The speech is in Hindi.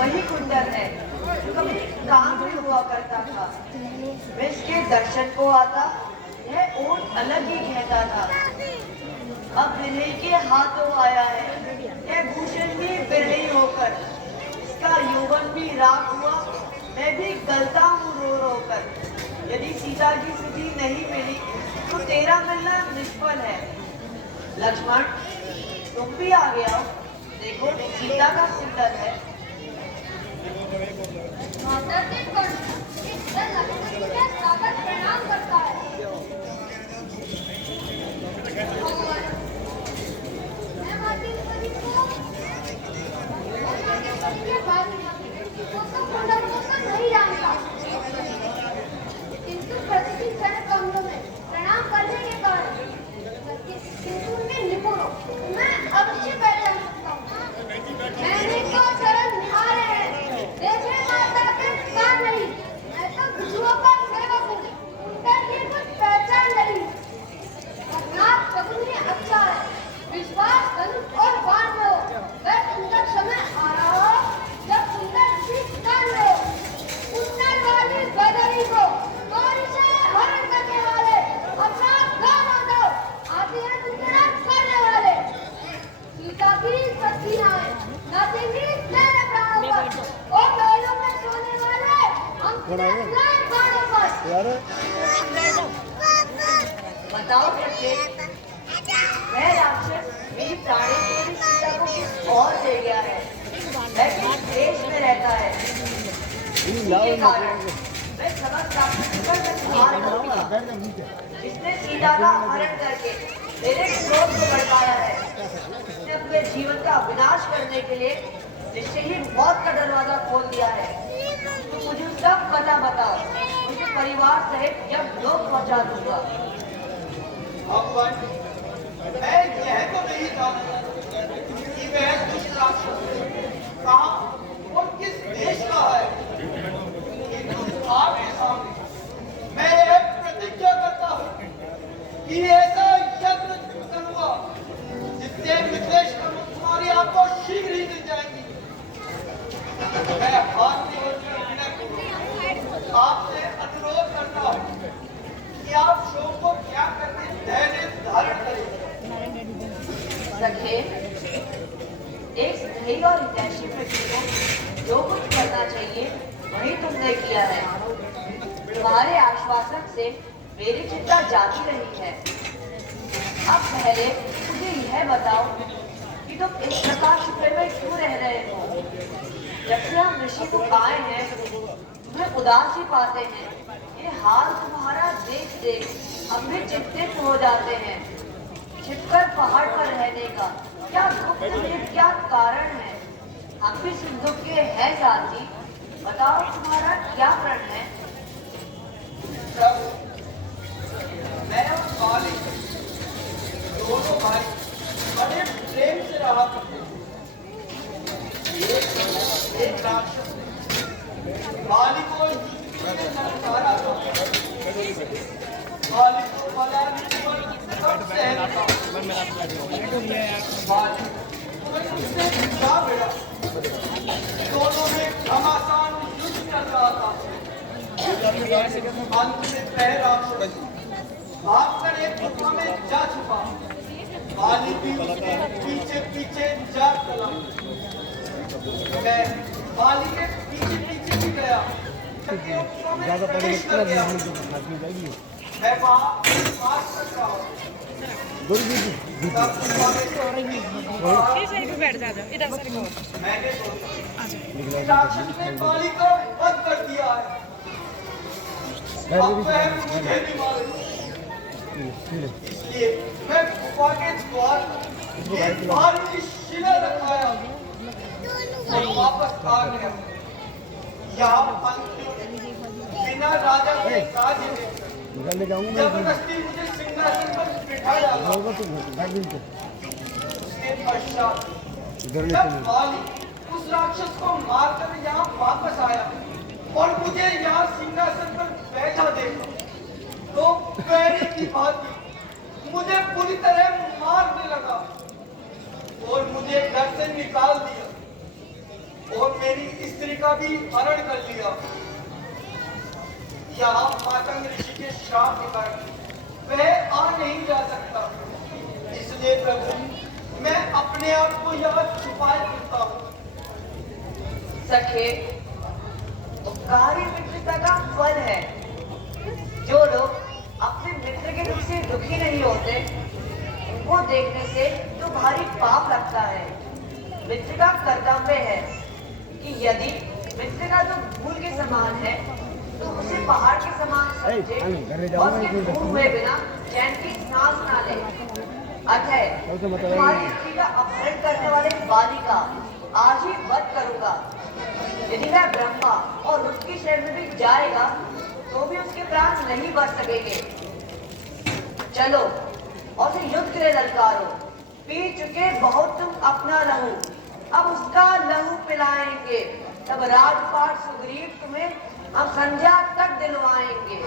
वही कुंदन है जो कभी काम में हुआ करता था। मैं इसके दर्शन को आता, यह ओट अलग ही कहता था। अब बिरही के हाथों आया है, यह भूषण भी बिरही होकर। इसका यौवन भी राख हुआ, मैं भी गलता हूँ रो रो कर। यदि सीता की स्थिति नहीं मिली तो तेरा मिलना निष्फल है। लक्ष्मण, तुम भी आ गया हो, देखो सीता का कुंडल है। प्रणाम करता है। नहीं जानता, किंतु प्रतिदिन जनक अंगों में प्रणाम करने के कारण किंतु उनके निपुणों मैं अवश्य पहचान सकता हूँ। मैंने तो चरण निहारे हैं, देखे माता के कान नहीं। मैं तो गुरुओं का सेवक हूँ, उनके लिए कुछ पहचान नहीं। नाथ पत्नी अच्छा है, विश्वास धनुष और बाण में हो। वह सुंदर समय आ रहा हो जब सुंदर शीत कान में हो। उत्तर वाली बदरी को गौरी से हरण करने वाले अपना गाँव दो, आदि है सुंदर करने वाले। सीता की सच्ची नाय नाचेंगी मेरे प्राणों पर और महलों में सोने वाले हम लाए बाणों पर। बताओ प्रत्येक, मैं राक्षस मेरी प्राणी सीता को किस और ले गया है? मैं किस देश में रहता है? इसके कारण मैं समस्त राक्षसों पर संहार करूंगा। इसने सीता का हरण करके मेरे क्रोध को भड़काया है। इसने के जीवन का विनाश करने के लिए निश्चय ही मौत का दरवाजा खोल दिया है। तो मुझे सब पता बताओ, मुझे परिवार सहित जब लोग पहुंचा दूंगा। भगवान, मैं यह तो नहीं जानता कि वह दुष्ट राक्षस कहाँ और किस देश का है, किंतु आपके सामने मैं एक प्रतिज्ञा करता हूँ कि ऐसा यज्ञ करूंगा जिससे मिथिलेश तुम्हारी आपको शीघ्र ही मिल जाएंगी। मैं हाथ जोड़कर विनय करूं, आपसे अनुरोध करता हूं कि आप शोक को त्याग करके धैर्य धारण करें। सखे, एक स्नेही और हितैषी व्यक्ति को जो कुछ करना चाहिए वही तुमने किया है। तुम्हारे आश्वासन से मेरी चिंता जाती रही है। अब पहले मुझे यह बताओ कि तुम इस प्रकार छुपे में क्यों रह रहे हो? जब से हम ऋषि को पाए हैं तुम्हें उदास ही पाते हैं। ये हाल तुम्हारा देख देख हम भी चिंतित हो जाते हैं। छिपकर पहाड़ पर रहने का क्या गुप्त भेद, क्या कारण है? हम भी सिंधु के हैं साथी, बताओ तुम्हारा क्या प्रण है? मैं और मालिक दोनों भाई बड़े प्रेम से रहा करते थे। एक राक्षस मालिक को युद्ध में नरकारा था। मालिक को पलायन सब सहन था। मालिक उससे जा भिड़ा। दोनों में घमासान युद्ध चल रहा था। अंत में वह राक्षस भागकर एक गुफा में जा छुपा। मालिक भी उसके पीछे पीछे जा चला। मैं मालिक के पीछे पीछे भी गया। ज्यादा प्रवेश कर गया। मैं वहाँ पास कर रहा हूँ। मैंने सोचा राक्षस ने मालिक को बंद कर दिया है। अब वह मुझे भी मारे। इसलिए मैं गुफा के द्वार एक भारी शिला रखाया और वापस आ गया। यहाँ पंक्ति बिना राजा के काज जबरदस्ती मुझे सिंहासन पर बिठाया। उसके पश्चात जब मालिक उस राक्षस को मारकर यहाँ वापस आया और मुझे यहाँ सिंहासन पर बैठा देखा तो पैरी की भांति मुझे पूरी तरह मारने लगा और मुझे घर से निकाल दिया और मेरी स्त्री का भी हरण कर लिया। यहाँ मातंग ऋषि के श्राप के कारण वह आ नहीं जा सकता। इसलिए प्रभु मैं अपने आप को यहाँ छुपाए रखता हूँ। सखे, उपकारी मित्रता का फल है। जो लोग अपने मित्र के दुख से दुखी नहीं होते, उनको देखने से तो भारी पाप लगता है। मित्र का कर्तव्य है कि यदि मित्र का दुख भूल के समान है तो उसे पहाड़ के समान समझे और उसके दूर हुए बिना चैन की सांस ना ले। अतः तुम्हारी स्त्री का अपहरण करने वाले बाली का आज ही वध करूंगा। यदि वह ब्रह्मा और उसकी शरण में भी जाएगा तो भी उसके प्राण नहीं बच सकेंगे। चलो और उसे युद्ध के लिए ललकारो। पी चुके बहुत तुम अपना लहू, अब उसका लहू पिलाएंगे। तब राजपाट सुग्रीव तुम्हें हम संध्या तक दिलवाएंगे।